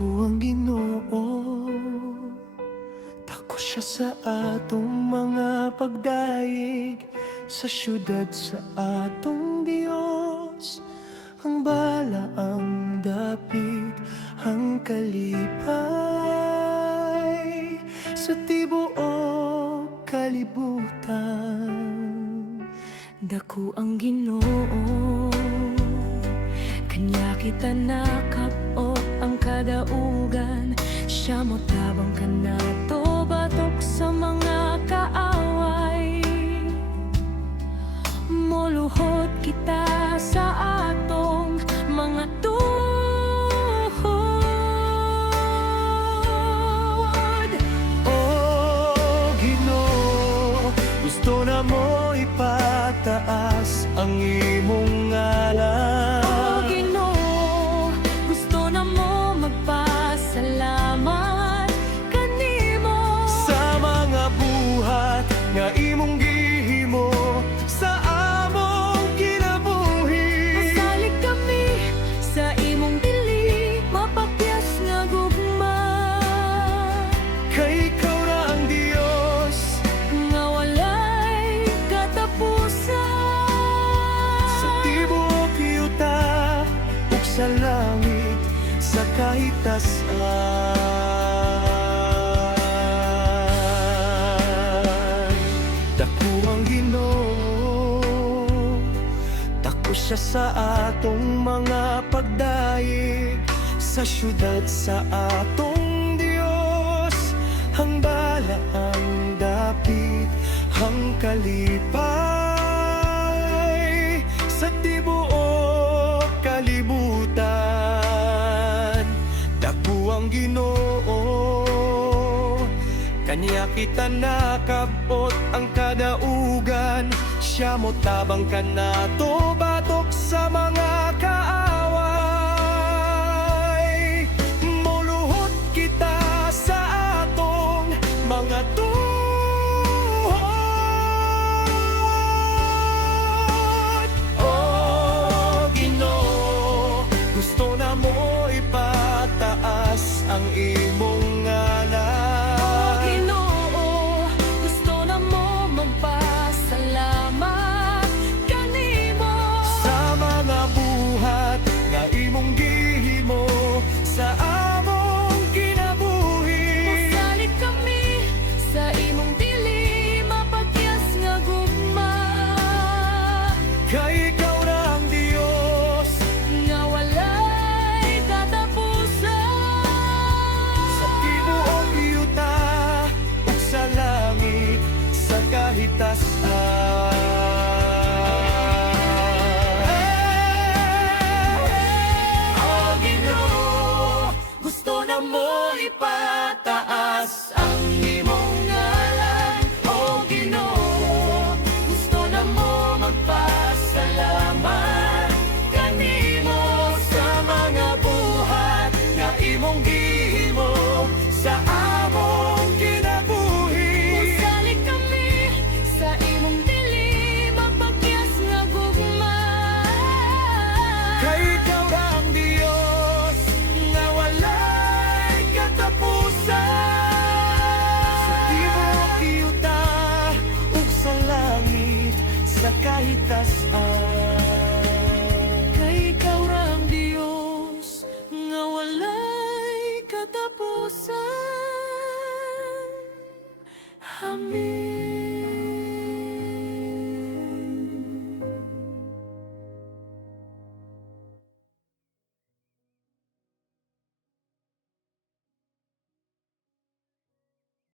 Dako ang Ginoo, dako siya sa atong mga pagdaig, sa syudad sa atong Dios. Ang bala, ang dapit, ang kalipay, sa tibuok kalibutan. Dako ang Ginoo, kanya kita nakap-ot ang kadaugan. Siya mo tabang kanato batok sa mga kaaway. Moluhod kita sa atong mga tuhod. O Ginoo, gusto na mo ipataas ang imong ngalan. O Ginoo, gusto na mo magpasalamat kanimo Sa mga buhat nga imong gihimo, sa among kinabuhi. masalig kami sa imong dili, mapakyas nga gugma. Kay ikaw ra ang Dios, Nga walay katapusan. sa tibuok yuta ug sa langit, sa kahitasan. Dako ang Ginoo, dako siya sa atong mga pagdaig, sa syudad sa atong Dios. Ang bala, ang dapit, ang kalipay, sa tibuok kalibutan. Dako ang Ginoo, kanya kita nakabot ang kadaugan. Siya mo tabang kanato batok sa mga kaaway. Moluhod kita sa atong mga tuhod. O Ginoo, gusto na mo ipataas ang imong ngalan. O Ginoo, gusto na mo magpasalamat kanimo Sa mga buhat nga imong gihimo, sa among kinabuhi. masalig kami sa imong dili, mapakyas nga gugma. Kay ikaw na ang Dios, Nga walay katapusan. sa tibuok yuta ug sa langit, sa kahitasan. O Ginoo, gusto na mo ipataas ang imong ngalan. O Ginoo, gusto na mo magpasalamat kanimo sa mga buhat nga imong gihimo, sa among kinabuhi. Masalig kami sa imong dili, mapakyas nga gugma. Kay ikaw ra ang Dios, nga walay katapusan. Sa tibuok yuta ug sa langit, sa kahitasan. Kay ikaw ra ang Diyos, nga walay katapusan. Amen.